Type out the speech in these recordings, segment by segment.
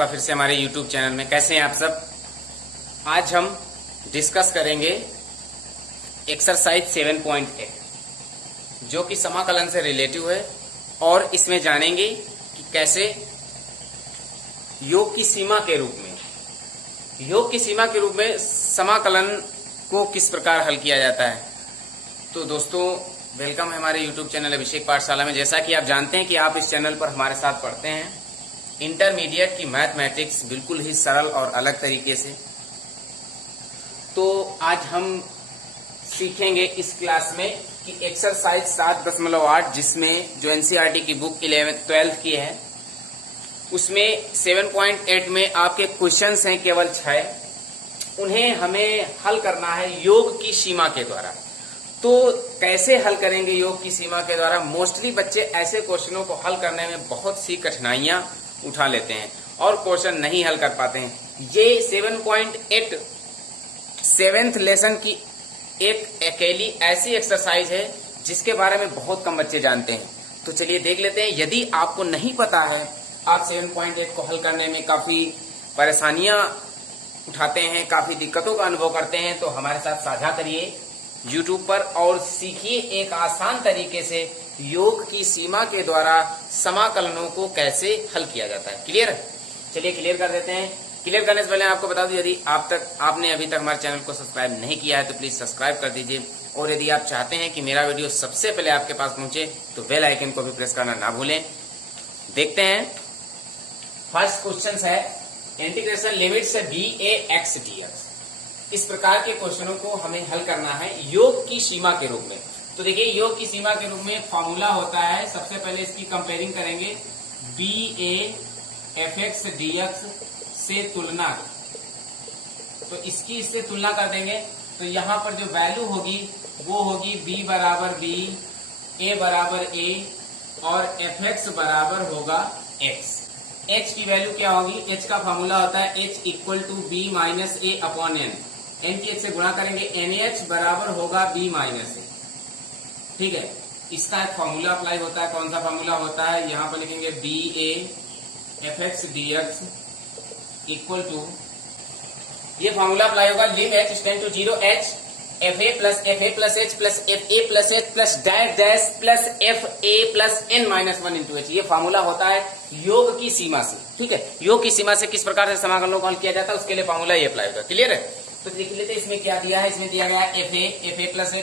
आपका फिर से हमारे YouTube चैनल में। कैसे हैं आप सब? आज हम डिस्कस करेंगे एक्सरसाइज 7.8 जो कि समाकलन से रिलेटिव है और इसमें जानेंगे कि कैसे योग की सीमा के रूप में समाकलन को किस प्रकार हल किया जाता है। तो दोस्तों वेलकम है हमारे YouTube चैनल अभिषेक पाठशाला में। जैसा कि आप जानते हैं कि आप इस चैनल पर हमारे साथ पढ़ते हैं इंटरमीडिएट की मैथमेटिक्स बिल्कुल ही सरल और अलग तरीके से। तो आज हम सीखेंगे इस क्लास में कि एक्सरसाइज 7.8 जिसमें जो एनसीईआरटी की बुक 11th-12th की है उसमें 7.8 में आपके क्वेश्चंस हैं केवल 6। उन्हें हमें हल करना है योग की सीमा के द्वारा। तो कैसे हल करेंगे योग की सीमा के द्वारा? मोस्टली बच्चे ऐसे क्वेश्चनों को हल करने में बहुत सी कठिनाइयां उठा लेते हैं और क्वेश्चन नहीं हल कर पाते हैं। ये 7.8 7th लेसन की एक अकेली ऐसी एक्सरसाइज है जिसके बारे में बहुत कम बच्चे जानते हैं। तो चलिए देख लेते हैं। यदि आपको नहीं पता है, आप 7.8 को हल करने में काफी परेशानियां उठाते हैं, काफी दिक्कतों का अनुभव करते हैं, तो हमारे साथ साझा करिए YouTube पर और सीखिए एक आसान तरीके से योग की सीमा के द्वारा समाकलनों को कैसे हल किया जाता है। क्लियर है? चलिए क्लियर कर देते हैं। क्लियर करने से पहले आपको बता दूं, यदि आपने अभी तक हमारे चैनल को सब्सक्राइब नहीं किया है तो प्लीज सब्सक्राइब कर दीजिए। और यदि आप चाहते हैं कि मेरा वीडियो सबसे पहले आपके पास पहुंचे तो बेल आइकन को भी प्रेस करना ना भूलें। देखते हैं। फर्स्ट क्वेश्चन है इंटीग्रेशन लिमिट से BA(x) dx। इस प्रकार के क्वेश्चनों को हमें हल करना है योग की सीमा के रूप में। तो देखिए योग की सीमा के रूप में एक फॉर्मूला होता है। सबसे पहले इसकी कंपेयरिंग करेंगे BA(f(x) dx से तुलना। तो इसकी इससे तुलना कर देंगे तो यहाँ पर जो वैल्यू होगी वो होगी B बराबर B, A बराबर A और fx बराबर होगा x। h की वैल्यू क्या होगी? h का फॉर्मूला होता है h equal to B minus A upon n। n की h से गुणा करेंगे NH बराबर होगा B माइनस A। ठीक है, इसका एक फॉर्मूला अप्लाई होता है। कौन सा फॉर्मूला होता है? यहाँ पर लिखेंगे BA(f(x) dx इक्वल टू, ये फॉर्मूला अप्लाई होगा lim h tend to 0 h fa plus h plus fa plus h plus dash dash plus fa plus n minus 1 into h। ये फॉर्मूला होता है योग की सीमा से। ठीक है, योग की सीमा से किस प्रकार से समाकलनों को हल किया जाता है उसके लिए फॉर्मूला ये अप्लाई होगा। क्लियर है? तो देख लेते हैं इसमें क्या दिया है। इसमें दिया गया है fa प्लस h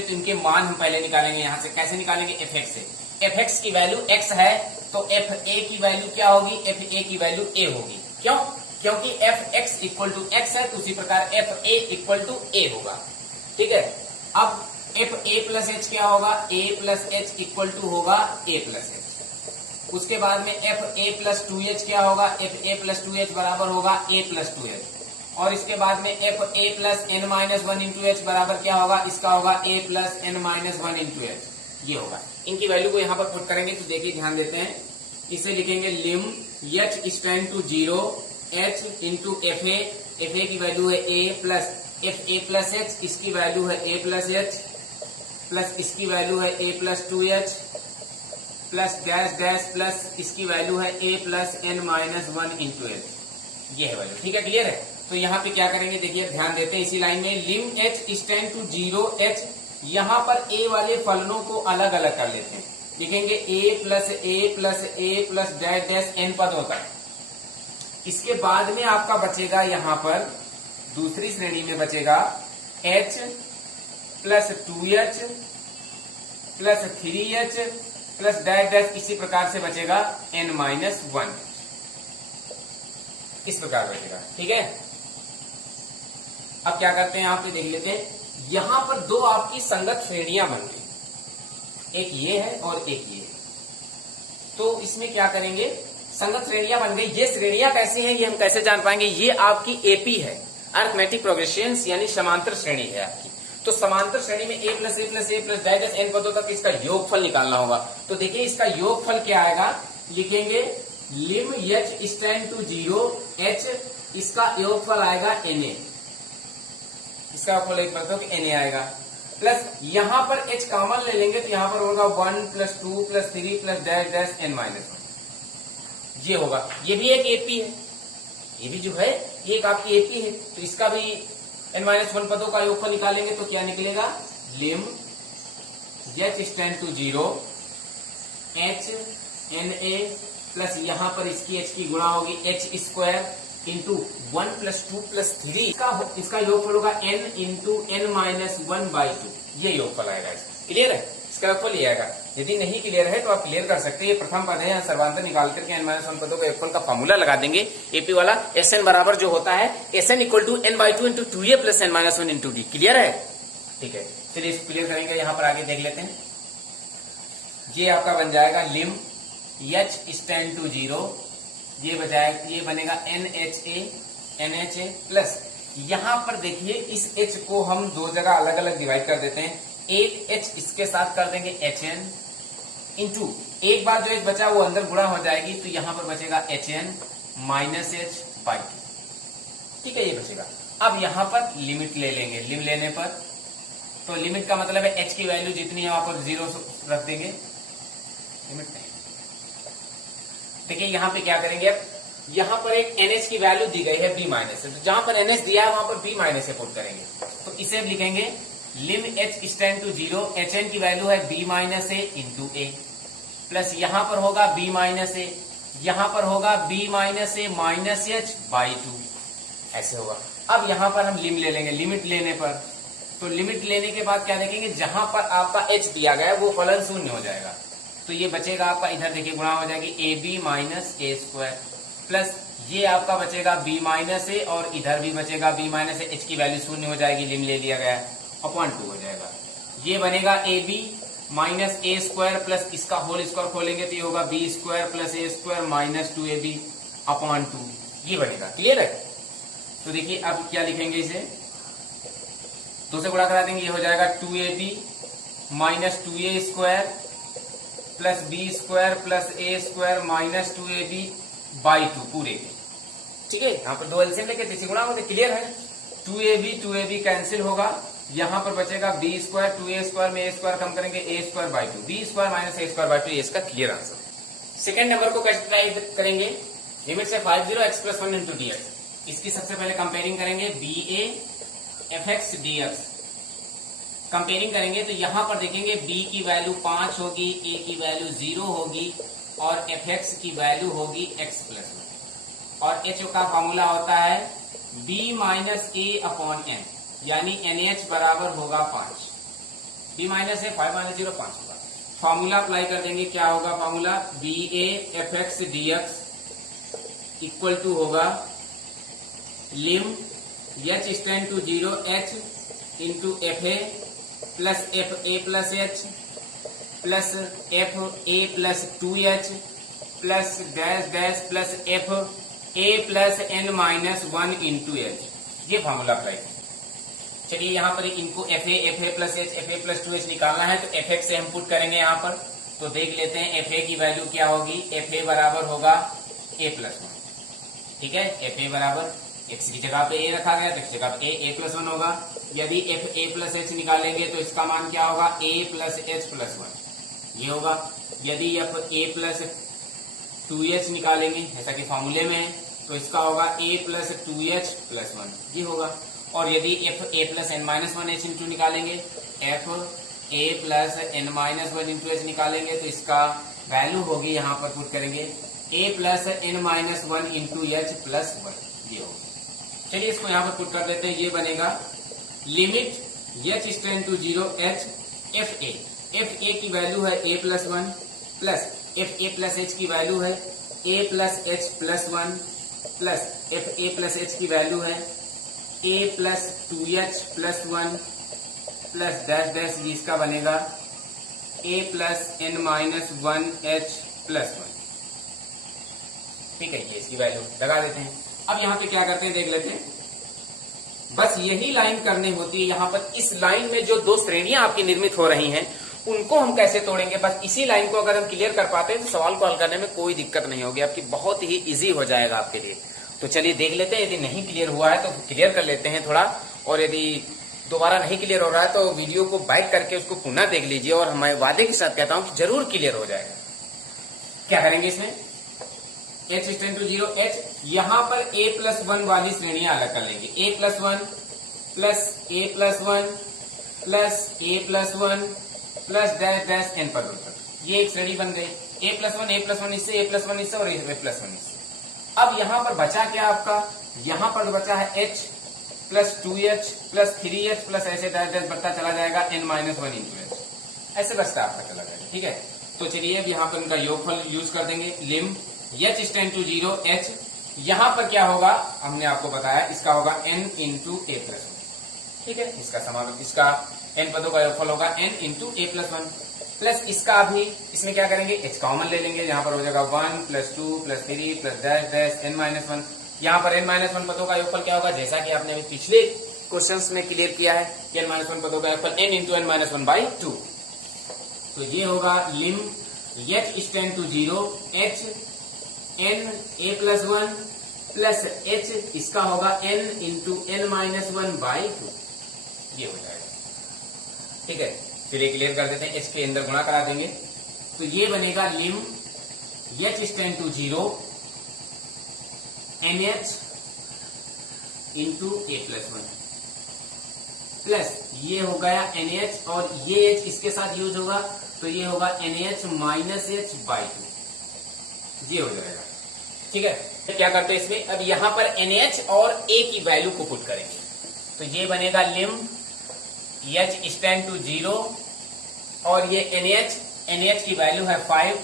तो इनके मान हम पहले निकालेंगे। यहाँ से कैसे निकालेंगे? fx से। fx की वैल्यू x है तो fa की वैल्यू क्या होगी? fa की वैल्यू a होगी। क्यों? क्योंकि fx इक्वल टू x है तो उसी प्रकार fa इक्वल टू a होगा। ठीक है, अब fa प्लस h क्या होगा? a plus h equal to होगा a प्लस h। उसके बाद में fa प्लस 2h क्या होगा? fa प्लस 2h बराबर होगा a प्लस 2h। और इसके बाद में fa plus n minus 1 into h बराबर क्या होगा? इसका होगा a plus n minus 1 into h। ये होगा। इनकी वैल्यू को यहाँ पर पुट करेंगे तो देखिए ध्यान देते हैं। इसे लिखेंगे lim h is tend to 0 h into fa की वैल्यू है a plus fa plus h, इसकी वैल्यू है a प्लस h प्लस इसकी वैल्यू है a plus 2h plus dash dash plus इसकी वैल्यू है a plus n minus 1 into h। ये है वैल्यू। ठीक है, क्लियर है? तो यहाँ पे क्या करेंगे? देखिए ध्यान देते हैं। इसी लाइन में lim h is tend to 0 h, यहाँ पर a वाले फलनों को अलग अलग कर लेते हैं। लिखेंगे a plus a plus a plus dash dash n पद होता है। इसके बाद में आपका बचेगा यहाँ पर दूसरी श्रेणी में बचेगा h plus 2h plus 3h plus dash dash, इसी प्रकार से बचेगा n माइनस 1। इस प्रकार बचेगा। ठीक है, अब क्या करते हैं आप देख लेते हैं। यहां पर दो आपकी संगत श्रेणियां बन गई, एक ये है और एक ये है। तो इसमें क्या करेंगे? संगत श्रेणियां बन गई। ये श्रेणियां कैसी हैं ये हम कैसे जान पाएंगे? ये आपकी एपी है, अरिथमेटिक प्रोग्रेशन, यानी समांतर श्रेणी है आपकी। तो समांतर श्रेणी में a plus a plus a plus dash n पदों तक इसका योगफल निकालना होगा। तो देखिए इसका योगफल क्या आएगा? लिखेंगे lim h is tend to 0 h, इसका योगफल आएगा na। इसका योगफल एक पद na आएगा प्लस यहाँ पर h कॉमन ले लेंगे तो यहाँ पर होगा 1 plus 2 plus 3 plus dash dash n minus 1। ये होगा, ये भी एक एपी है, ये भी जो है ये एक आपकी एपी है। तो इसका भी n-1 पदों का योगफल निकालेंगे तो क्या निकलेगा, lim h tend to 0 h na plus यहां पर इसकी h की गुणा होगी h स्क्वायर इंटू 1 + 2 + 3 इसका योगफल होगा n इंटू n-1/2, ये योगफल आएगा इसका। क्लियर है, इसका योगफल ये आएगा। यदि नहीं क्लियर है तो आप क्लियर कर सकते हैं। ये प्रथम पद है, यहाँ सर्वांतर निकाल करके n-1 पदों का योगफल का फॉर्मूला लगा देंगे एपी वाला। Sn बराबर जो होता है Sn = n/2 into 2a plus n-1 into d। Clear है, ठीक है, चलिए इसको क्लियर करेंगे। यहाँ पर आगे देख लेते हैं, ये आपका बन जाएगा लिम h टेंड टू 0, ये बनेगा NHA प्लस यहां पर देखिए इस H को हम दो जगह अलग अलग डिवाइड कर देते हैं। एक H इसके साथ कर देंगे HN इंटू एक बार जो H बचा वो अंदर गुणा हो जाएगी तो यहां पर बचेगा HN माइनस H/2। ठीक है, ये बचेगा। अब यहां पर लिमिट ले लेंगे, लिम लेने पर तो लिमिट का मतलब है H की वैल्यू जितनी है वहां पर 0 रख देंगे, लिमिट नहीं। देखिए यहां पे क्या करेंगे, अब यहां पर एक NH की वैल्यू दी गई है B माइनस है, तो जहां पर NH दिया है वहां पर B माइनस से पुट करेंगे। तो इसे लिखेंगे lim H tend to 0, HN की वैल्यू है B minus A into A plus यहां पर होगा B माइनस A, यहां पर होगा B minus A minus H/2, ऐसे होगा। अब यहां पर हम लिम ले लेंगे, लिमिट लेने पर तो लिमिट लेने के बाद क्या देखेंगे, जहां पर आपका H दिया गया है वो फलन शून्य हो जाएगा, तो ये बचेगा आपका, इधर देखिए गुणा हो जाएगी AB माइनस A² प्लस ये आपका बचेगा B माइनस A और इधर भी बचेगा B माइनस A। H की वैल्यू शून्य हो जाएगी, लिम ले लिया गया है, अपॉन 2 हो जाएगा। ये बनेगा AB माइनस A² प्लस इसका होल स्क्वायर खोलेंगे तो ये होगा B² plus A² minus 2AB upon 2, ये बनेगा। क्लियर है, तो देखिए अब क्या लिखेंगे, इसे 2 से गुणा करा देंगे, ये हो जाएगा 2AB minus 2A² plus B² plus A² minus 2AB/2 पूरे के। ठीक है, यहाँ पर 2 एलसीएम लेके 3 गुणा होते। क्लियर है, 2AB कैंसिल होगा, यहाँ पर बचेगा B² 2A² में A² कम करेंगे A²/2, B² माइनस A²/2, ये इसका क्लियर आंसर। सेकेंड नंबर को कैसे ट्राई करेंगे, लिमिट से 50 x + 1 इंटू dx। इसकी सबसे पहले कंपेयरिंग करेंगे BA fx dx, कंपेयरिंग करेंगे तो यहां पर देखेंगे B की वैल्यू 5 होगी, A की वैल्यू 0 होगी और fx की वैल्यू होगी x + 1 और h का फॉर्मूला होता है B minus A upon n, यानी NH बराबर होगा 5, B माइनस A 5 माइनस 0 5 होगा। फॉर्मूला अप्लाई कर देंगे, क्या होगा formula, BA fx dx equal to होगा lim h tend to 0 h into FA plus FA plus H plus FA plus 2H plus dash dash plus FA plus n-1 into H, ये formula apply करें। चलिए यहाँ पर इनको FA plus H FA plus 2H निकालना है तो FX से हम पुट करेंगे यहाँ पर, तो देख लेते हैं FA की वैल्यू क्या होगी। FA बराबर होगा A + 1, ठीक है, FA बराबर x की जगह पे A रखा गया तो x जगह पे A + 1 होगा। यदि FA प्लस H निकालेंगे तो इसका मान क्या होगा, A प्लस H प्लस 1, ये होगा। यदि FA प्लस 2H निकालेंगे जैसा कि फॉर्मूले में है तो इसका होगा A प्लस 2H प्लस 1, ये होगा। और यदि FA प्लस n-1H इंटू निकालेंगे, FA plus n-1 into H निकालेंगे तो इसका वैल्यू होगी, यहाँ पर पुट करेंगे A plus n-1 into H plus 1, ये होगा। चलिए इसको यहाँ पर पुट कर देते हैं, ये बनेगा limit h tend to 0 h FA की वैल्यू है A + 1 plus FA plus H की वैल्यू है A plus H plus 1 plus FA plus H की वैल्यू है A plus 2H plus 1 plus dash dash, इसका बनेगा A प्लस n-1H प्लस 1। ठीक है, ये इसकी वैल्यू लगा देते हैं। अब यहाँ पे क्या करते हैं देख लेते हैं, बस यही लाइन करनी होती है। यहाँ पर इस लाइन में जो 2 श्रेणियां आपकी निर्मित हो रही हैं उनको हम कैसे तोड़ेंगे, बस इसी लाइन को अगर हम क्लियर कर पाते हैं तो सवाल को हल करने में कोई दिक्कत नहीं होगी, आपकी बहुत ही इजी हो जाएगा आपके लिए। तो चलिए देख लेते हैं, यदि नहीं क्लियर हुआ है तो क्लियर कर लेते हैं थोड़ा, और यदि दोबारा नहीं क्लियर हो रहा है तो वीडियो को बैक करके उसको पुनः देख लीजिए, और मैं वादे के साथ कहता हूं कि जरूर क्लियर हो जाएगा। क्या करेंगे इसमें, h is tend to 0 h, यहां पर a प्लस 1 वाली श्रेणियां अलग कर लेंगे, a plus 1 plus a plus 1 plus a plus 1 plus dash dash n पदों तक, ये एक श्रेणी बन गई। a प्लस 1 इससे, a प्लस 1 इससे और a प्लस 1 इससे। अब यहां पर बचा क्या आपका, यहां पर बचा है h plus 2h plus 3h plus ऐसे डैश डैश बढ़ता चला जाएगा n माइनस 1 इंटू h, ऐसे बचता आपका चला जाएगा। ठीक है, तो चलिए अब यहाँ पर इनका योगफल यूज कर देंगे, lim h is tend to 0 h, यहां पर क्या होगा हमने आपको बताया, इसका होगा n इंटू a प्लस 1। ठीक है, इसका समावेश, इसका n पदों का योगफल होगा n into a plus 1 plus इसका भी, इसमें क्या करेंगे h कॉमन ले लेंगे, यहाँ पर हो जाएगा 1 plus 2 plus 3 plus dash dash n minus 1। यहाँ पर n माइनस 1 पदों का योगफल क्या होगा, जैसा कि आपने अभी पिछले क्वेश्चंस में क्लियर किया है कि n माइनस 1 पदों का योगफल n into n minus 1 by 2। तो ये होगा lim h is tend to 0 h n a plus 1 plus h, इसका होगा n into n minus 1 by 2, ये हो जाएगा। ठीक है, चलिए क्लियर कर देते हैं, h के अंदर गुणा करा देंगे तो ये बनेगा lim h is tend to 0 nh into a plus 1 plus ये हो गया nh और ये h इसके साथ यूज होगा तो ये होगा nh माइनस h बाई 2, ये हो जाएगा। ठीक है, क्या करते हैं इसमें, अब यहां पर nh और a की वैल्यू को पुट करेंगे तो ये बनेगा lim h is tend to 0 और ये nh की वैल्यू है 5,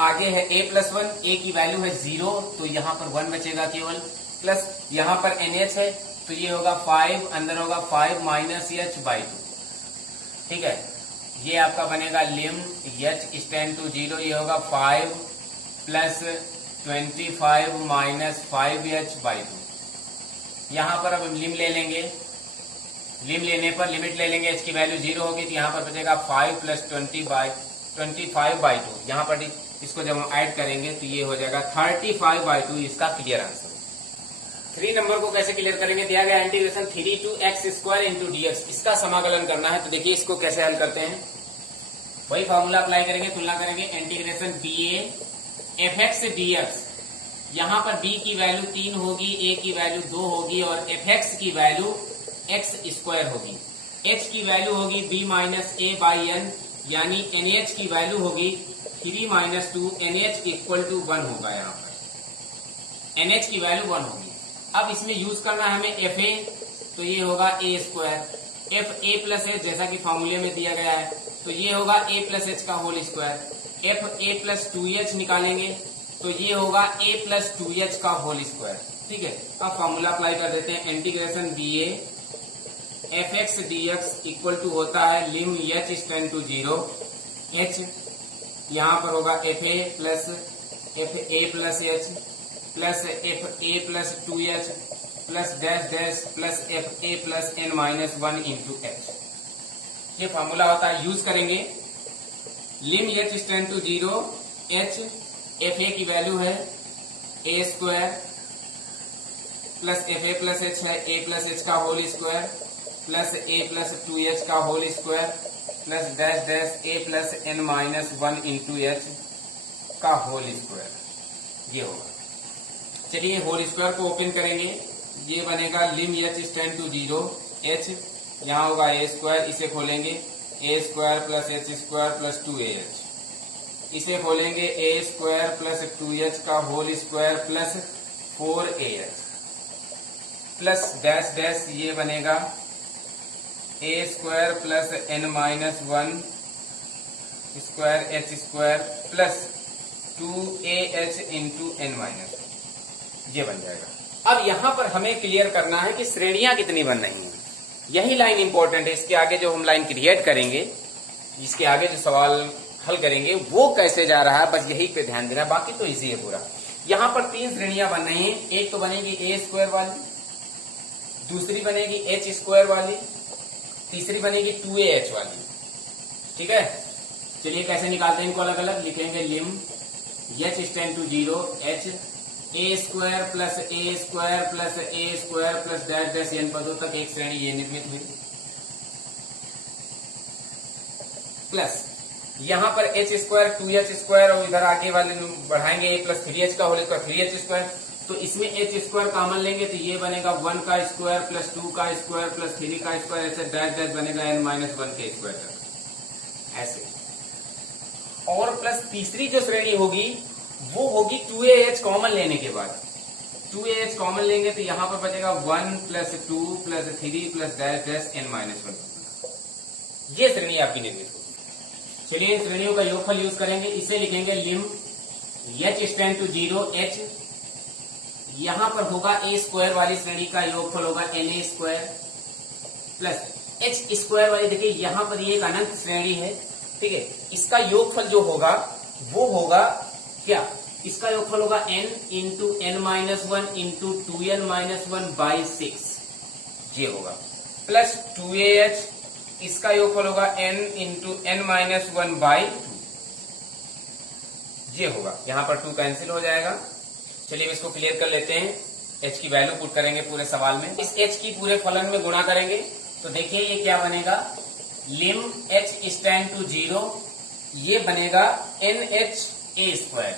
आगे है a प्लस 1, a की वैल्यू है 0 तो यहां पर 1 बचेगा केवल, प्लस यहां पर nh है तो ये होगा 5, अंदर होगा 5 माइनस h बाई 2। ठीक है, ये आपका बनेगा lim h is tend to 0, ये होगा 5 प्लस 25 माइनस 5h बाई 2। यहां पर अब लिम ले लेंगे, लिम लेने पर लिमिट ले लेंगे, h की वैल्यू 0 होगी तो यहाँ पर बचेगा 5 प्लस 25 बाई 2। यहाँ पर इसको जब हम ऐड करेंगे तो ये हो जाएगा 35 बाई 2, इसका क्लियर आंसर। 3 नंबर को कैसे क्लियर करेंगे, दिया गया integration 3 to x square into dx, इसका समाकलन करना है। तो देखिए इसको कैसे हल करते हैं, वही फॉर्मूला अप्लाई करेंगे, तुलना करेंगे, इंटीग्रेशन ba fx dx, यहाँ पर b की वैल्यू 3 होगी, a की वैल्यू 2 होगी और fx की वैल्यू x स्क्वायर होगी, h की वैल्यू होगी b minus a by n, यानी nh की वैल्यू होगी 3 माइनस 2, nh इक्वल टू 1 होगा, यहाँ पर nh की वैल्यू 1 होगी। अब इसमें यूज करना है हमें fa, तो ये होगा a square, f a plus h जैसा कि फॉर्मूले में दिया गया है तो ये होगा a प्लस h का whole square, f a plus 2h निकालेंगे तो ये होगा a प्लस 2h का होल स्क्वायर। ठीक है, अब फॉर्मूला अप्लाई कर देते हैं, integration ba fx dx equal to होता है lim h is tend to 0 h, यहाँ पर होगा fa plus h plus fa plus 2h plus dash dash plus fa plus n minus 1 into h, ये formula होता है, यूज करेंगे। Lim h is tend to 0 h, fa की value है a square plus fa plus h है a plus h का whole square plus a plus 2h का whole square plus dash dash a plus n minus 1 into h का whole square, ये होगा। चलिए whole square को open करेंगे, ये बनेगा lim h is tend to 0 h, यहाँ होगा a स्क्वायर, इसे खोलेंगे a square plus h square plus 2ah, इसे खोलेंगे a स्क्वायर प्लस 2h का whole square plus 4ah plus dash dash, ये बनेगा a square plus n minus 1 square h square plus 2ah into n minus, ये बन जाएगा। अब यहां पर हमें क्लियर करना है कि श्रेणियां कितनी बन रही हैं, यही लाइन इंपॉर्टेंट है। इसके आगे जो हम लाइन क्रिएट करेंगे, इसके आगे जो सवाल हल करेंगे वो कैसे जा रहा है, बस यही पे ध्यान देना, बाकी तो इजी है पूरा। यहाँ पर 3 श्रेणियां बन रही हैं, एक तो बनेगी a स्क्वायर वाली, दूसरी बनेगी h स्क्वायर वाली, तीसरी बनेगी 2ah वाली। ठीक है, चलिए कैसे निकालते हैं इनको अलग अलग, लिखेंगे lim h is tend to 0 h, a square plus a square plus a square plus dash dash n पदों तक एक श्रेणी ये निर्मित हुई, प्लस यहाँ पर एच स्क्वायर 2h स्क्वायर और इधर आगे वाले बढ़ाएंगे a प्लस 3h का होल स्क्वायर 3h स्क्वायर, तो इसमें h स्क्वायर कॉमन लेंगे तो ये बनेगा 1 का स्क्वायर प्लस 2 का स्क्वायर प्लस 3 का स्क्वायर, ऐसे डैश डैश बनेगा n माइनस 1 के स्क्वायर तक ऐसे। और प्लस तीसरी जो श्रेणी होगी वो होगी 2ah कॉमन लेने के बाद, 2ah कॉमन लेंगे तो यहाँ पर बचेगा 1 plus 2 plus 3 plus dash dash n minus 1। ये श्रेणी आपकी निर्मित होगी। चलिए इन श्रेणियों का योगफल यूज करेंगे, इसे लिखेंगे lim h tend to 0 h, यहां पर होगा a स्क्वायर वाली श्रेणी का योगफल होगा na square plus h square वाली, देखिए यहां पर ये एक अनंत श्रेणी है, ठीक है, इसका योगफल जो होगा वो होगा क्या, इसका योगफल होगा n into n minus 1 into 2n minus 1 by 6 ये होगा, प्लस 2ah इसका योगफल होगा n into n minus 1 by 2 ये होगा, यहां पर 2 कैंसिल हो जाएगा। चलिए इसको क्लियर कर लेते हैं, h की वैल्यू पुट करेंगे पूरे सवाल में, इस h की पूरे फलन में गुणा करेंगे तो देखिए ये क्या बनेगा, लिम h टेंड टू 0 ये बनेगा NHA square,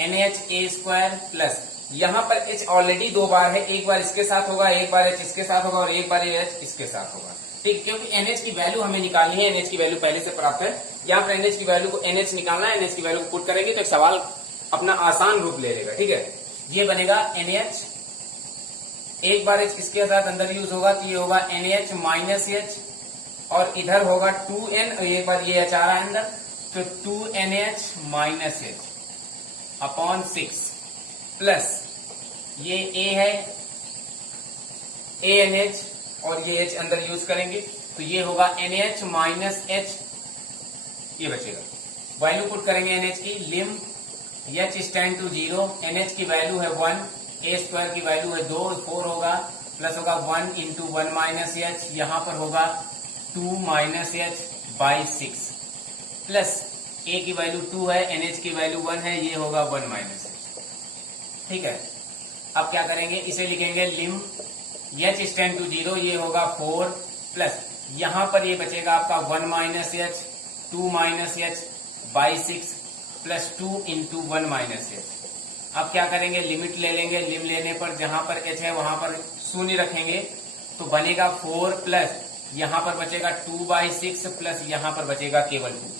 NHA square plus यहां पर h ऑलरेडी 2 बार है, एक बार इसके साथ होगा, एक बार h इसके साथ होगा और एक बार h इसके साथ होगा, ठीक, क्योंकि NH की वैल्यू हमें निकालनी है, NH की वैल्यू पहले से प्राप्त है, यहाँ पर NH की वैल्यू को NH निकालना है, NH की वैल्यू को पुट करेंगे तो एक सवाल अपना आसान रूप ले लेगा, ठीक है। ये बनेगा NH, एक बार h इसके साथ अंदर यूज होगा तो ये होगा NH माइनस h और इधर होगा 2n, एक बार ये h आ रहा है अंदर तो 2NH minus h upon 6 plus ये a है ANH और ये h अंदर यूज करेंगे तो ये होगा NH माइनस h, ये बचेगा, वैल्यू पुट करेंगे NH की, लिम h टेंड टू 0, NH की वैल्यू है 1, a स्क्वायर की वैल्यू है 2, 4 होगा, प्लस होगा 1 इंटू 1 माइनस h, यहाँ पर होगा 2 minus h by 6 plus a की वैल्यू 2 है, NH की वैल्यू 1 है, ये होगा 1 माइनस h, ठीक है। अब क्या करेंगे, इसे लिखेंगे लिम h टेंड टू 0 ये होगा 4 प्लस यहां पर ये बचेगा आपका 1 minus h 2 minus h by 6 plus 2 into 1 minus h। अब क्या करेंगे, लिमिट ले लेंगे, लिम लेने पर जहां पर h है वहां पर शून्य रखेंगे तो बनेगा 4 प्लस यहां पर बचेगा 2 बाई 6 प्लस यहां पर बचेगा केवल 2,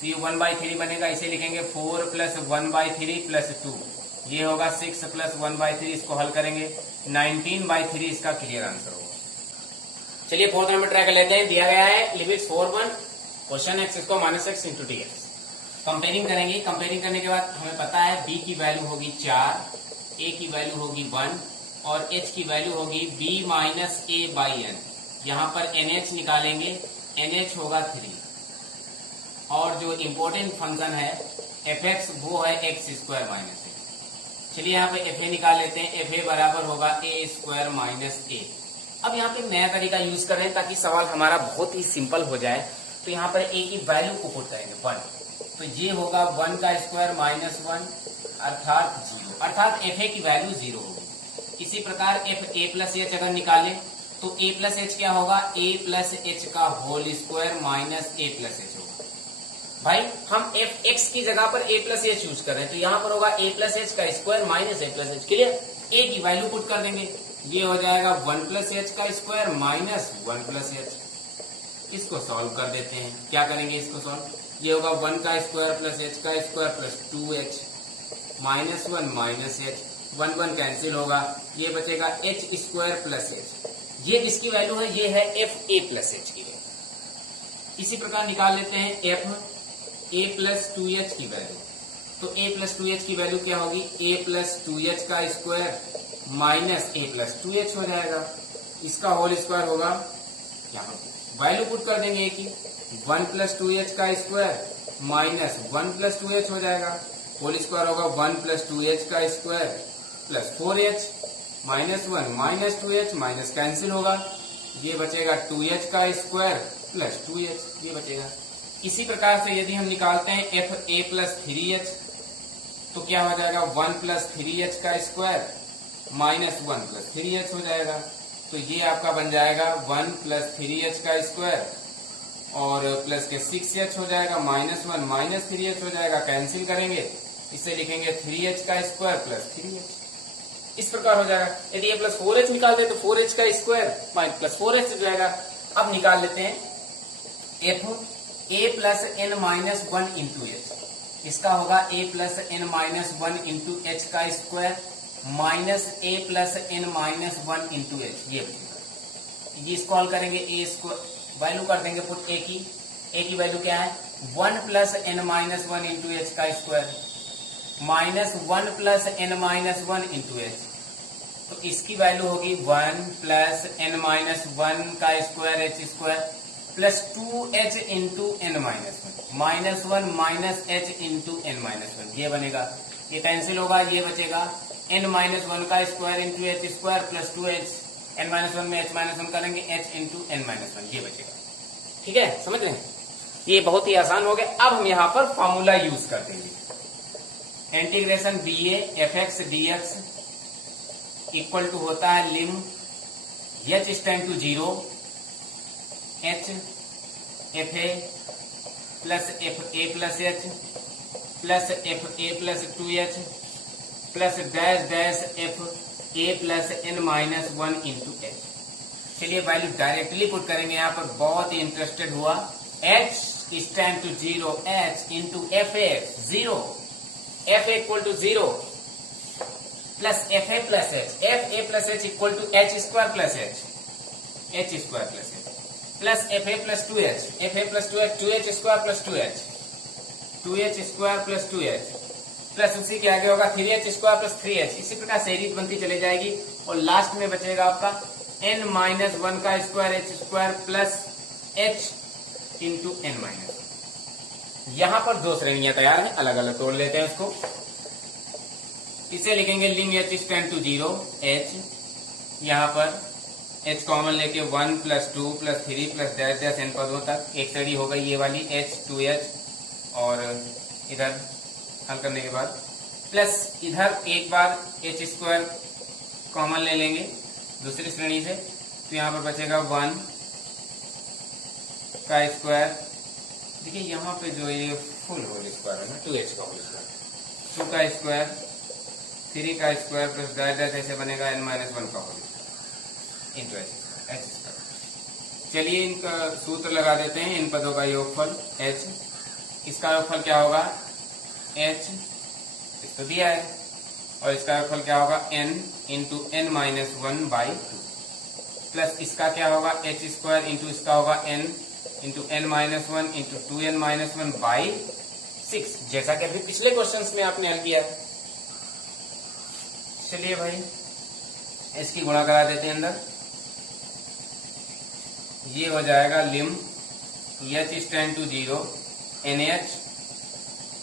तो ये 1 बाई 3 बनेगा, इसे लिखेंगे 4 प्लस 1 बाई 3 प्लस 2, ये होगा 6 प्लस 1 बाई 3, इसको हल करेंगे 19 बाई 3 इसका क्लियर आंसर होगा। चलिए फोर्थ नंबर ट्राई कर लेते हैं, दिया गया है लिमिट 4 क्वेश्चन x इसको minus x into D x, comparing करेंगे, कंपेयरिंग करने के बाद हमें पता है b की वैल्यू होगी 4, a की वैल्यू होगी 1 और h की वैल्यू होगी b minus a by n, यहाँ पर NH निकालेंगे, NH होगा 3 और जो इम्पोर्टेंट फंक्शन है fx वो है x स्क्वायर माइनस a। चलिए यहाँ पे fa निकाल लेते हैं, fa बराबर होगा a स्क्वायर माइनस a। अब यहाँ पे नया तरीका यूज कर रहे हैं ताकि सवाल हमारा बहुत ही सिंपल हो जाए, तो यहाँ पर a की वैल्यू को पुट करेंगे 1, तो ये होगा 1 का स्क्वायर माइनस 1 अर्थात 0, अर्थात fa की वैल्यू 0 होगी। इसी प्रकार fa प्लस h अगर निकालें तो a प्लस h क्या होगा, a प्लस h का whole square minus a plus h होगा। भाई हम fx की जगह पर a प्लस h यूज कर रहे हैं तो यहाँ पर होगा a प्लस h का square minus a plus h, clear, a की वैल्यू पुट कर देंगे, ये हो जाएगा 1 प्लस h का स्क्वायर माइनस 1 प्लस h। इसको सॉल्व कर देते हैं, क्या करेंगे इसको सॉल्व, ये होगा 1 का स्क्वायर प्लस h का square plus 2h minus 1 minus h, 1 1 cancel होगा, ये बचेगा h स्क्वायर प्लस h, ये जिसकी वैल्यू है ये है f a प्लस h की वैल्यू। इसी प्रकार निकाल लेते हैं f a प्लस 2h की वैल्यू, तो a प्लस 2h की वैल्यू क्या होगी, a प्लस 2h का square minus a plus 2h हो जाएगा, इसका होल स्क्वायर होगा, यहाँ वैल्यू पुट कर देंगे a की, 1 प्लस 2h का स्क्वायर माइनस 1 प्लस 2h हो जाएगा, होल स्क्वायर होगा 1 प्लस 2h का square plus 4h minus 1 minus 2h minus cancel होगा, ये बचेगा 2h का स्क्वायर प्लस 2h, ये बचेगा। इसी प्रकार से यदि हम निकालते हैं f a प्लस 3h तो क्या हो जाएगा, 1 प्लस 3h का स्क्वायर माइनस 1 प्लस 3h हो जाएगा, तो ये आपका बन जाएगा 1 प्लस 3h का स्क्वायर और प्लस के 6h हो जाएगा, -1 -3h हो जाएगा, कैंसिल करेंगे, इसे लिखेंगे 3h का स्क्वायर प्लस 3h, इस प्रकार हो जाएगा। यदि ये प्लस 4h निकाल दे तो 4h का स्क्वायर प्लस 4h हो जाएगा। अब निकाल लेते हैं f a plus n minus 1 into H, इसका होगा a plus n minus 1 into H का square minus a plus n minus 1 into H, ये बचेगा। ये इसको हल करेंगे, a इसको वैल्यू कर देंगे पुट a की वैल्यू क्या है 1 plus n minus 1 into H का square minus 1 plus n minus 1 into H, तो इसकी वैल्यू होगी 1 प्लस n माइनस 1 का square H square plus 2h into n minus 1 minus 1 minus h into n minus 1, ये बनेगा, ये कैंसिल होगा, ये बचेगा n माइनस 1 का square into H square plus 2h, n minus 1 में h माइनस 1 करेंगे h इंटू n माइनस 1, ये बचेगा। ठीक है, समझ रहे हैं, ये बहुत ही आसान हो गया। अब हम यहाँ पर फॉर्मूला यूज कर देंगे, integration ba fx dx equal to होता है lim h tend to 0 h f a plus f a plus h plus f a plus 2h plus dash dash f a plus n minus 1 into h। चलिए value directly put करेंगे, यहाँ पर बहुत ही interested हुआ, h tend to 0 h into f a 0 f equal to 0 plus F A plus H equal to h square plus h square plus h plus F A plus 2h 2h square plus 2h square plus 2h plus उसी के आगे होगा 3h square plus 3h। इसी प्रकार series बनती चली जाएगी और लास्ट में बचेगा आपका n माइनस 1 का square h square plus h into n minus. यहां पर दो श्रेणियां तैयार हैं, अलग अलग तोड़ लेते हैं उसको। इसे लिखेंगे lim h tend to 0 h, यहाँ पर h कॉमन लेके 1 plus 2 plus 3 plus dash dash n पदों तक एक श्रेणी हो गई ये वाली h 2h, और इधर हल करने के बाद प्लस इधर एक बार h स्क्वायर कॉमन ले लेंगे दूसरी श्रेणी से, तो यहाँ पर बचेगा 1 का स्क्वायर, देखिए यहाँ पे जो ये फुल होल स्क्वायर है ना 2h का होल स्क्वायर, 2 का स्क्वायर 3 का स्क्वायर प्लस डैश डैश ऐसे बनेगा n माइनस 1 का whole square into h square. चलिए इनका सूत्र लगा देते हैं, इन पदों का योगफल h, इसका योगफल क्या होगा h, इसको दिया है, और इसका योगफल क्या होगा n into n minus 1 by 2 plus इसका क्या होगा h स्क्वायर इंटू इसका होगा n into n minus 1 into 2n minus 1 by 6, जैसा कि अभी पिछले क्वेश्चंस में आपने हल किया। चलिए भाई इसकी गुणा करा देते हैं अंदर, ये हो जाएगा lim h tend to 0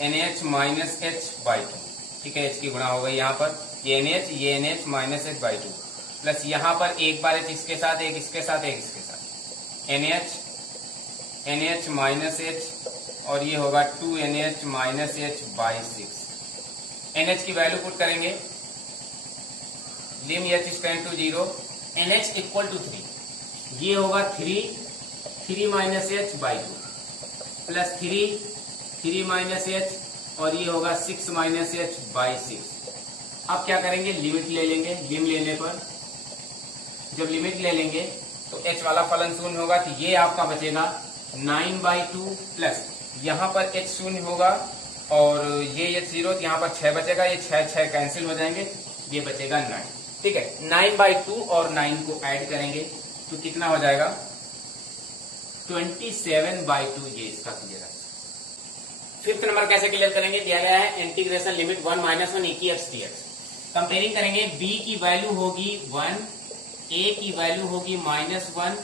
nh minus h by 2, ठीक है, h की गुणा हो गई यहाँ पर, ये nh minus h by 2 plus यहाँ पर एक बार h इसके साथ एक इसके साथ एक इसके साथ nh माइनस h, और ये होगा 2nh minus h by 6। nh की वैल्यू पुट करेंगे, lim h tend to 0 nh equal to 3, ये होगा 3 minus h by 2 plus 3 minus h, और ये होगा 6 माइनस h बाई 6। अब क्या करेंगे, लिमिट ले लेंगे, लिम लेने पर जब लिमिट ले लेंगे तो h वाला फलन शून्य होगा, तो ये आपका बचेगा 9/2 प्लस यहाँ पर h शून्य होगा और ये h 0, यहाँ पर 6 बचेगा, ये 6 कैंसिल हो जाएंगे, ये बचेगा 9, ठीक है। 9/2 और 9 को ऐड करेंगे तो कितना हो जाएगा 27/2, ये इसका क्लियर है। फिफ्थ नंबर कैसे क्लियर करेंगे, दिया गया है इंटीग्रेशन लिमिट 1 माइनस 1 e की x dx। कंपेयरिंग करेंगे, b की वैल्यू होगी 1, a की वैल्यू होगी -1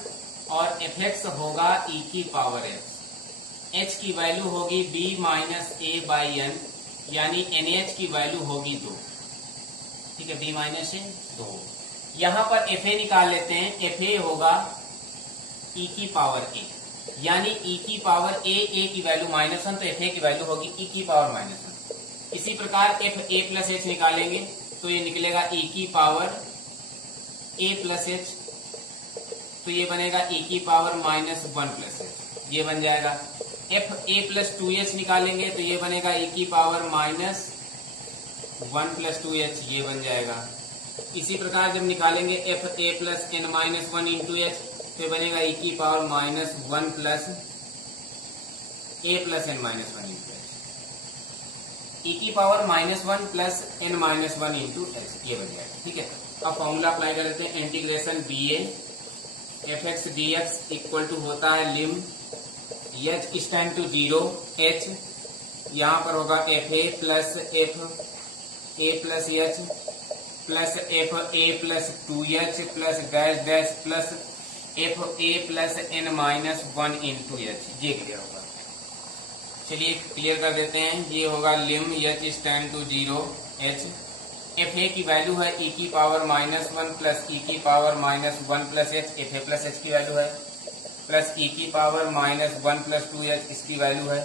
और fx होगा e की पावर x, h की वैल्यू होगी b minus a by n, यानी nh की वैल्यू होगी 2, ठीक है, b माइनस a 2। यहाँ पर fa निकाल लेते हैं, fa होगा e की पावर a, यानी e की पावर a की वैल्यू -1, तो fa की वैल्यू होगी e की पावर -1। इसी प्रकार fa प्लस h निकालेंगे तो ये निकलेगा e की पावर a प्लस h, तो ये बनेगा e की पावर -1 प्लस h। ये बन जाएगा। एफ ए प्लस 2h निकालेंगे तो ये बनेगा e की पावर माइनस 1 प्लस 2h, ये बन जाएगा। इसी प्रकार जब निकालेंगे F A plus n minus 1 into H तो बनेगा e की power minus 1 plus A plus N minus 1 into H, E की power minus 1 plus N minus 1 into H, ये बन जाएगा। ठीक है, अब फॉर्मूला अप्लाई कर देते हैं। Integration B A F X D X equal to होता है lim H is time to 0 H, यहाँ पर होगा F A plus H plus F A plus 2h plus dash dash plus F A plus N minus 1 into H, ये clear होगा। चलिए clear कर देते हैं। ये होगा lim H is tend to 0 H, F A की वैल्यू है e की पावर माइनस 1 प्लस e की power minus 1 plus H, F A plus H की वैल्यू है, प्लस e की पावर माइनस 1 प्लस 2h इसकी वैल्यू है,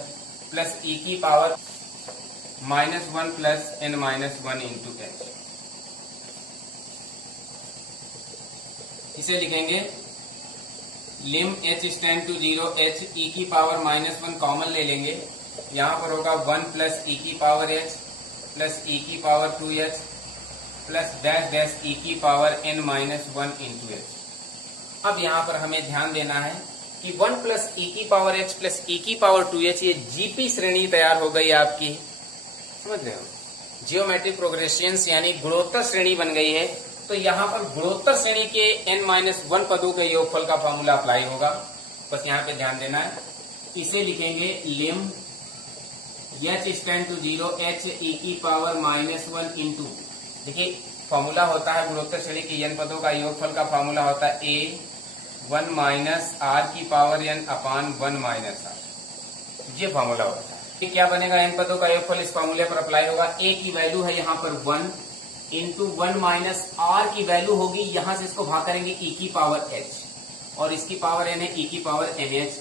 प्लस e की power minus 1 plus N minus 1 into H. इसे लिखेंगे lim H stand to 0 H, E की power minus 1 common ले लेंगे, यहाँ पर होगा 1 प्लस ई की पावर एच प्लस ई की power 2h plus dash dash E की power N minus 1 into H. अब यहाँ पर हमें ध्यान देना है कि 1 प्लस ई की पावर एच प्लस ई की पावर 2h, ये जीपी श्रेणी तैयार हो गई आपकी, समझ रहे हो, जियोमेट्रिक प्रोग्रेशंस यानी गुणोत्तर श्रेणी बन गई है। तो यहाँ पर गुणोत्तर श्रेणी के n-1 पदों के योगफल का फॉर्मूला अप्लाई होगा, बस यहाँ पे ध्यान देना है। इसे लिखेंगे lim H stand to 0 H E की पावर माइनस 1 इंटू, देखिए फॉर्मूला होता है गुणोत्तर श्रेणी के n पदों का योगफल का फॉर्मूला होता है a 1 माइनस r की पावर n अपान 1 माइनस r, ये फॉर्मूला होता है। क्या बनेगा n पदों का योगफल, इस फॉर्मूले पर अप्लाई होगा। a की वैल्यू है यहाँ पर 1 इंटू 1 माइनस आर की वैल्यू होगी, यहां से इसको भाग करेंगे e की पावर h और इसकी पावर n है e की पावर nh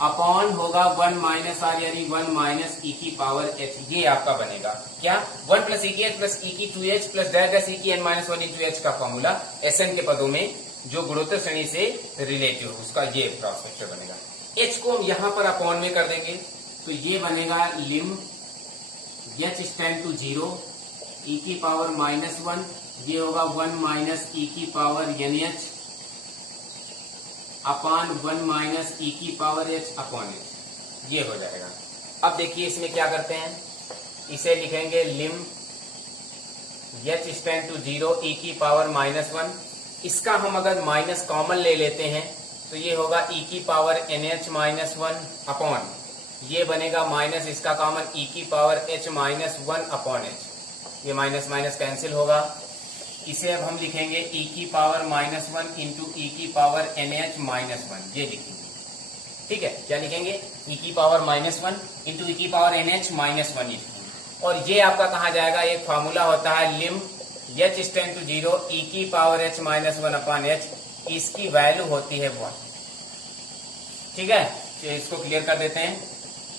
अपॉन होगा 1 माइनस आर यानी 1 माइनस e की पावर h, ये आपका बनेगा क्या 1 प्लस e की h प्लस e की 2h plus dash dash e की n माइनस 1 इंटू h का फॉर्मूला Sn के पदों में जो गुणोत्तर श्रेणी से रिलेटिव उसका ये क्रॉस वेक्टर बनेगा। h को हम यहाँ पर अपॉन में कर देंगे तो ये बनेगा lim h stand to 0 e की पावर माइनस 1, ये होगा 1 माइनस e की पावर nh अपान 1 माइनस e की पावर h अपॉन h, ये हो जाएगा। अब देखिए इसमें क्या करते हैं, इसे लिखेंगे lim h stand to 0 e की पावर माइनस 1, इसका हम अगर माइनस कॉमन ले लेते हैं तो ये होगा e की पावर nh माइनस 1 अपॉन, ये बनेगा माइनस इसका कॉमन e की power h minus 1 upon h, ये माइनस माइनस कैंसिल होगा। इसे अब हम लिखेंगे e की पावर माइनस 1 इंटू ई की पावर nh माइनस 1, ये लिखेंगे। ठीक है, क्या लिखेंगे e की पावर माइनस 1 इंटू ई की पावर nh माइनस 1 लिखेंगे। और ये आपका कहा जाएगा, एक फार्मूला होता है lim h stand to 0 e की power h minus 1 upon h, इसकी वैल्यू होती है 1। ठीक है, तो इसको क्लियर कर देते हैं।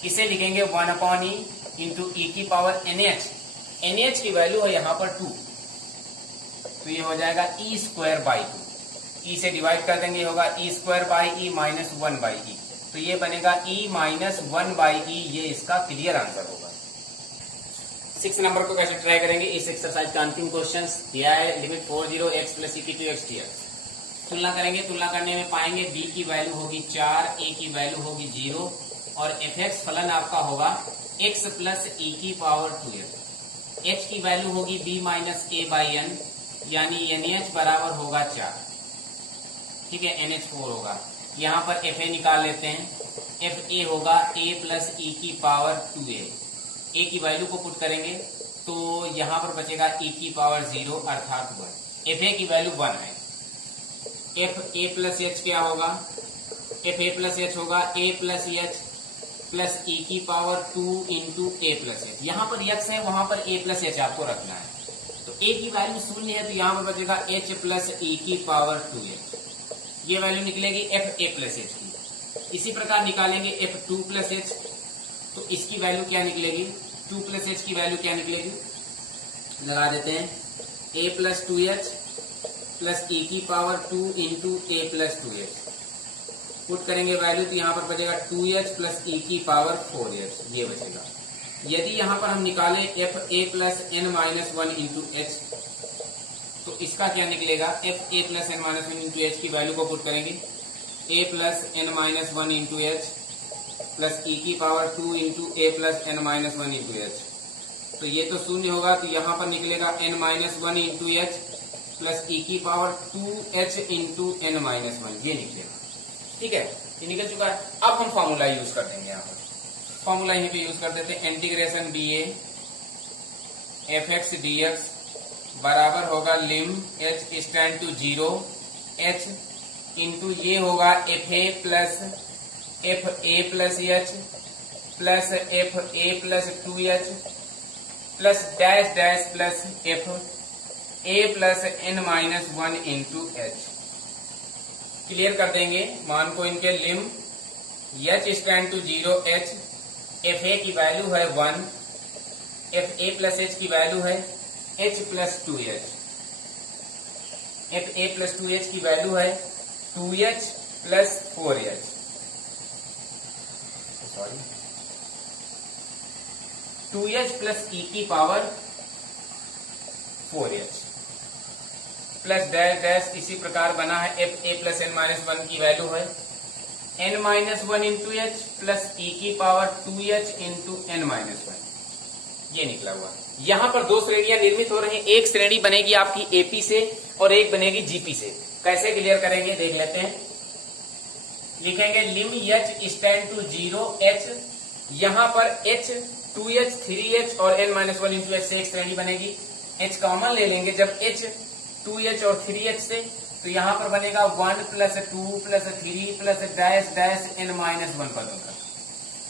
इसे लिखेंगे 1 अपॉन ई इंटू ई की पावर nh की वैल्यू है यहाँ पर 2, तो ये हो जाएगा e स्क्वायर बाई 2, e से डिवाइड कर देंगे होगा e square by E minus 1 by E, तो ये बनेगा e माइनस 1 बाई ई, ये इसका क्लियर आंसर होगा। 6 नंबर को कैसे ट्राई करेंगे, इस एक्सरसाइज का अंतिम क्वेश्चन दिया है लिमिट 40x प्लस e की 2x dx। तुलना करेंगे, तुलना करने में पाएंगे b की वैल्यू होगी 4, a की वैल्यू होगी 0 और fx फलन आपका होगा x प्लस e की पावर 2x, h की वैल्यू होगी b minus a by n यानी nh बराबर होगा 4। ठीक है, nh 4 होगा। यहाँ पर fa निकाल लेते हैं, fa होगा a प्लस e की पावर 2a, a की वैल्यू को पुट करेंगे तो यहाँ पर बचेगा e की पावर 0 अर्थात 1, fa की वैल्यू 1 है। fa प्लस h क्या होगा, fa प्लस h होगा a plus h plus e की power 2 into a plus h, यहाँ पर x है वहां पर a प्लस h आपको रखना है, तो a की वैल्यू 0 है तो यहाँ पर बचेगा h प्लस e की पावर 2h, ये वैल्यू निकलेगी f a प्लस h की। इसी प्रकार निकालेंगे f2 प्लस h, तो इसकी वैल्यू क्या निकलेगी, 2 प्लस h की वैल्यू क्या निकलेगी, लगा देते हैं a plus 2h plus e की power 2 into a plus 2h, put करेंगे वैल्यू तो यहाँ पर बचेगा 2h प्लस e की पावर 4h, ये बचेगा। यदि यहाँ पर हम निकालें f a plus n minus 1 into H, तो इसका क्या निकलेगा, f a plus n minus 1 into H की वैल्यू को पुट करेंगे a plus n minus 1 into H plus e की power 2 into a plus n minus 1 into H, तो ये तो शून्य होगा, तो यहाँ पर निकलेगा n minus 1 into H plus e की power 2h into n minus 1, ये निकलेगा। ठीक है, ये निकल चुका है। अब हम फॉर्मूला यूज कर देंगे, यहाँ पर फॉर्मूला यहीं पे यूज कर देते हैं। इंटीग्रेशन dA fx dx बराबर होगा lim h stand to 0 h into ये होगा fa plus f a plus h plus f a plus 2h plus dash dash plus f a plus n minus 1 into H. Clear कर देंगे मान को इनके, lim h stand to 0 h, fa की value है 1, fa plus h की value है h plus 2h, fa plus 2h की वैल्यू है 2h plus 4h, sorry 2h plus e की power 4h plus dash dash इसी प्रकार बना है f a plus n minus 1 की वैल्यू है n minus 1 into H plus e की power 2h into n minus 1, ये निकला हुआ। यहाँ पर दो श्रेणियां निर्मित हो रही हैं, एक श्रेणी बनेगी आपकी AP से और एक बनेगी GP से। कैसे क्लियर करेंगे देख लेते हैं। लिखेंगे lim h stand to 0 h, यहाँ पर h 2h 3h और n माइनस 1 इंटू एच से एक श्रेणी बनेगी। h कॉमन ले लेंगे जब h 2h और 3h से, तो यहाँ पर बनेगा 1 plus 2 plus 3 plus dash dash n minus 1 पदों का।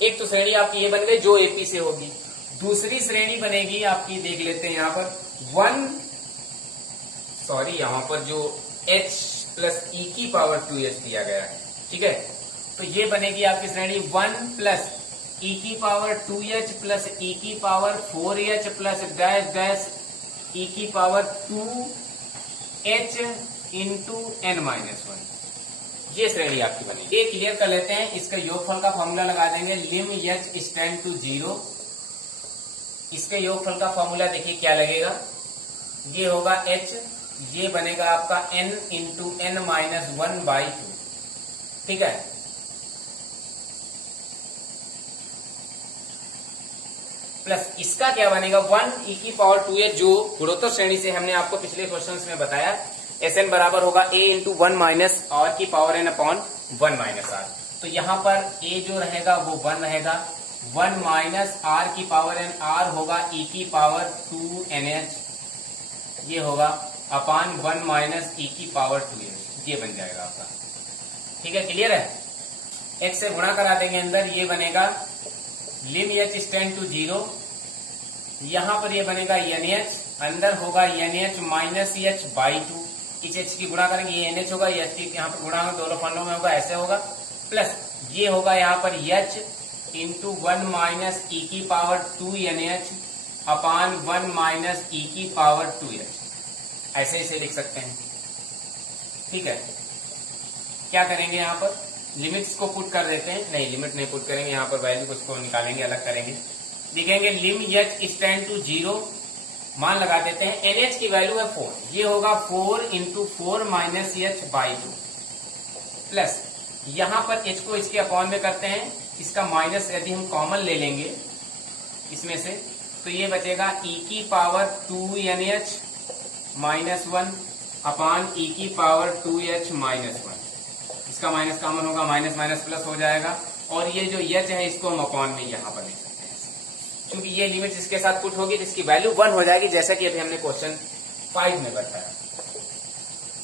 एक तो श्रेणी आपकी ये बन गई जो AP से होगी। दूसरी श्रेणी बनेगी आपकी, देख लेते हैं यहाँ पर यहाँ पर जो h प्लस e की पावर 2h दिया गया है, ठीक है, तो ये बनेगी आपकी श्रेणी 1 प्लस e की पावर 2h प्लस e की power 4h plus dash dash e की power 2h into n minus 1, ये श्रेणी आपकी बनी। ये क्लियर कर लेते हैं। इसका योगफल का फॉर्मूला लगा देंगे लिम h स्टैंड टू 0। इसके योगफल का फॉर्मूला देखिए क्या लगेगा, ये होगा h, ये बनेगा आपका n इंटू n माइनस 1/2, ठीक है, प्लस इसका क्या बनेगा 1 e की पावर 2h, जो गुणोत्तर श्रेणी से हमने आपको पिछले क्वेश्चन में बताया Sn बराबर होगा a इंटू 1 माइनस r की power n upon 1 minus r। तो यहाँ पर a जो रहेगा वो 1 रहेगा, 1 माइनस r की पावर n, r होगा e की पावर 2nh, ये होगा अपान 1 माइनस e की पावर 2h, ये बन जाएगा आपका। ठीक है, क्लियर है। x से गुणा करा देंगे अंदर, ये बनेगा लिम h स्टैंड टू 0, यहाँ पर ये बनेगा nh, अंदर होगा nh माइनस h/2, इस h की गुणा करेंगे, ये nh होगा, h की यहाँ पर गुणा होगा, दोनों फंडों में होगा, ऐसे होगा, प्लस ये होगा यहाँ पर h इंटू 1 माइनस e की पावर 2nh अपान 1 माइनस e की पावर 2h, ऐसे इसे लिख सकते हैं। ठीक है, क्या करेंगे यहाँ पर लिमिट्स को पुट कर देते हैं, नहीं लिमिट नहीं पुट करेंगे, यहाँ पर वैल्यू कुछ को निकालेंगे, अलग करेंगे, लिखेंगे लिम h स्टैंड टू 0, मान लगा देते हैं nh की वैल्यू है 4, ये होगा 4 इंटू 4 माइनस h/2, प्लस यहाँ पर h को इसके अपॉन में करते हैं, इसका माइनस यदि हम कॉमन ले लेंगे इसमें से, तो ये बचेगा e की power 2nh minus 1 upon e की पावर 2h माइनस 1, इसका माइनस कॉमन होगा, माइनस माइनस प्लस हो जाएगा, और ये जो h है इसको हम अपॉन में यहाँ पर लिख सकते हैं, क्योंकि ये लिमिट इसके साथ पुट होगी तो इसकी वैल्यू 1 हो जाएगी, जैसा कि अभी हमने क्वेश्चन 5 में बताया।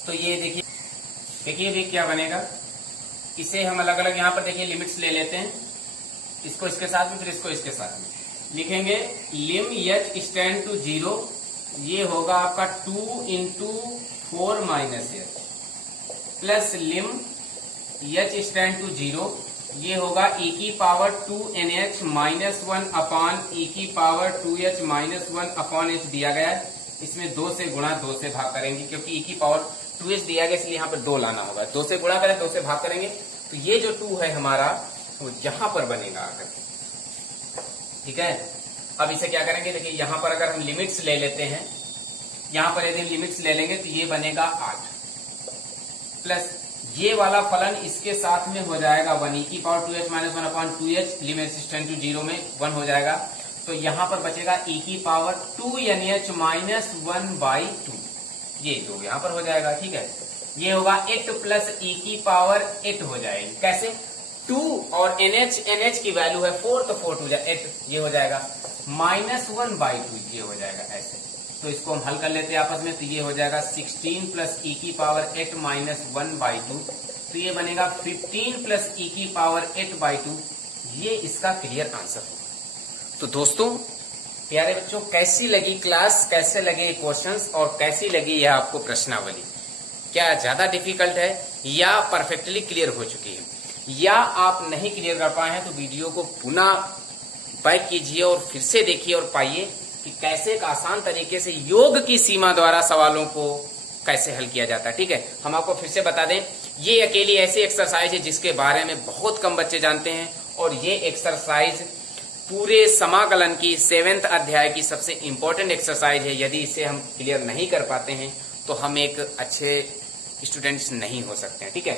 तो ये देखिए भी क्या बनेगा, इसे हम अलग अलग यहाँ पर देखिए लिमिट्स ले लेते हैं, इसको इसके साथ में, फिर इसको इसके साथ में लिखेंगे लिम h स्टैंड टू 0, ये होगा आपका 2 into 4 minus h, plus lim h stand to 0, ये होगा e की power 2nh minus 1 upon e की power 2h minus 1 upon h दिया गया है, इसमें 2 से गुणा 2 से भाग करेंगे, क्योंकि e की पावर 2h दिया गया इसलिए यहाँ पर 2 लाना होगा, 2 से गुणा करें 2 से भाग करेंगे, तो ये जो 2 है हमारा वो यहां पर बनेगा आकर के, ठीक है। अब इसे क्या करेंगे, देखिए यहां पर अगर हम लिमिट्स ले लेते हैं, यहां पर यदि लिमिट्स ले लेंगे तो ये बनेगा 8 प्लस ये वाला फलन इसके साथ में हो जाएगा 1 e की power 2h minus 1/2h, limits tend to 0 में 1 हो जाएगा। तो यहां पर बचेगा e की पावर 2nh माइनस 1/2, ये 2 यहां पर हो जाएगा, ठीक है। ये होगा 8 प्लस e की पावर 8 हो जाएगी, कैसे 2 और nh की वैल्यू है 4 तो 4 2 8, ये हो जाएगा माइनस 1/2, ये हो जाएगा ऐसे। तो इसको हम हल कर लेते हैं आपस में, तो ये हो जाएगा 16 प्लस e की पावर 8 माइनस 1/2, तो ये बनेगा 15 प्लस e की पावर 8/2, ये इसका क्लियर आंसर होगा। तो दोस्तों प्यारे बच्चों, कैसी लगी क्लास, कैसे लगे क्वेश्चंस और कैसी लगी यह आपको प्रश्नावली? क्या ज्यादा डिफिकल्ट है या परफेक्टली क्लियर हो चुकी है? या आप नहीं क्लियर कर पाए हैं तो वीडियो को पुनः बैक कीजिए और फिर से देखिए और पाइए कि कैसे एक आसान तरीके से योग की सीमा द्वारा सवालों को कैसे हल किया जाता है, ठीक है। हम आपको फिर से बता दें, ये अकेली ऐसी एक्सरसाइज है जिसके बारे में बहुत कम बच्चे जानते हैं, और ये एक्सरसाइज पूरे समाकलन की 7th अध्याय की सबसे इंपॉर्टेंट एक्सरसाइज है। यदि इसे हम क्लियर नहीं कर पाते हैं तो हम एक अच्छे स्टूडेंट्स नहीं हो सकते हैं, ठीक है।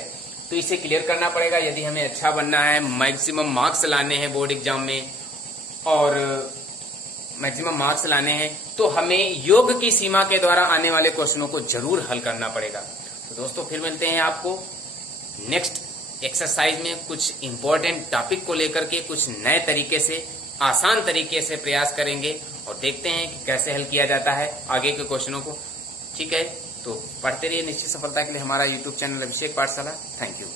तो इसे क्लियर करना पड़ेगा यदि हमें अच्छा बनना है, मैक्सिमम मार्क्स लाने हैं बोर्ड एग्जाम में और मैक्सिमम मार्क्स लाने हैं, तो हमें योग की सीमा के द्वारा आने वाले क्वेश्चनों को जरूर हल करना पड़ेगा। तो दोस्तों फिर मिलते हैं आपको नेक्स्ट एक्सरसाइज में, कुछ इंपॉर्टेंट टॉपिक को लेकर के कुछ नए तरीके से, आसान तरीके से प्रयास करेंगे और देखते हैं कि कैसे हल किया जाता है आगे के क्वेश्चनों को, ठीक है। तो पढ़ते रहिए निश्चित सफलता के लिए हमारा यूट्यूब चैनल अभिषेक पाठशाला। Thank you.